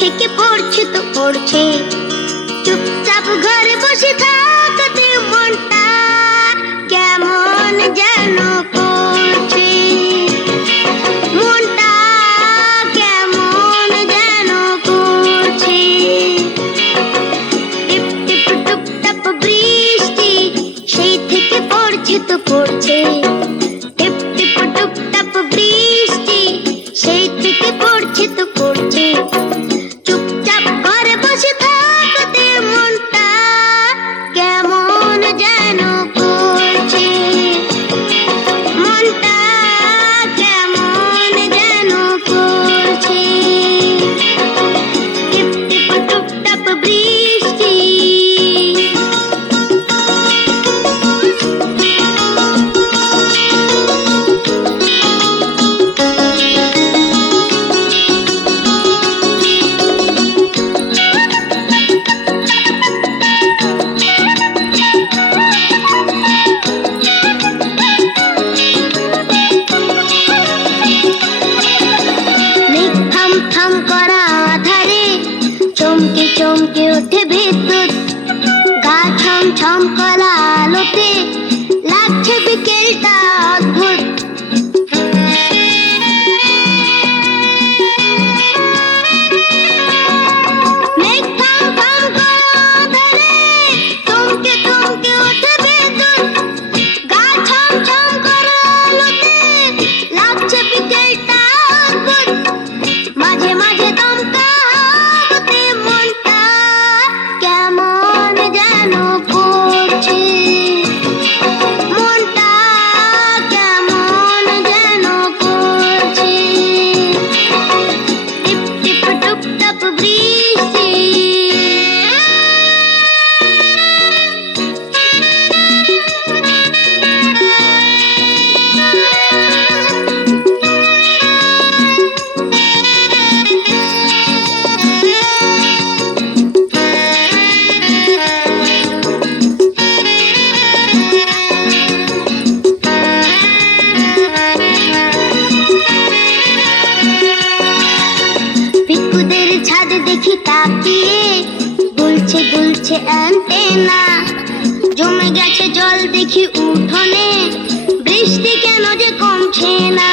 থেকে পড়ছে তো পড়ছে, চুপচাপ ঘরে বসে থাকতে মনটা কেমন যেন করছে, মনটা কেমন যেন করছে। টিপ টিপ টুপ টাপ বৃষ্টি সেই থেকে পড়ছে তো পড়ছে, টিপ টিপ টুপ টাপ বৃষ্টি সেই থেকে পড়ছে তো পড়ছে। চুপচাপ ঘরে বসে থাকতে মনটা কেমন যেন করছে, মনটা কেমন যেন করছে। টিপ টিপ টুপ টাপ বৃষ্টি। থাম করা আধারে চমকে চমকে ওঠে বিদ্যুৎ, গা ছম ছম করা আলোতে লাগছে বিকেলটা অদ্ভুত। মেঘ থাম থাম করা আধারে চমকে চমকে ওঠে বিদ্যুৎ, গা ছম ছম করা আলোতে লাগছে বিকেলটা অদ্ভুত। মাঝে মাঝে দমকা হাওয়াতে মনটা কেমন যেন করছে, মনটা কেমন যেন করছে। টিপ টিপ টুপ টাপ বৃষ্টি। পিকুদের ছাদে দেখি তাকিয়ে দুলছে দুলছে অ্যান্টেনা, জমে গেছে জল দেখি উঠোনে, বৃষ্টি কেন যে কমছে না।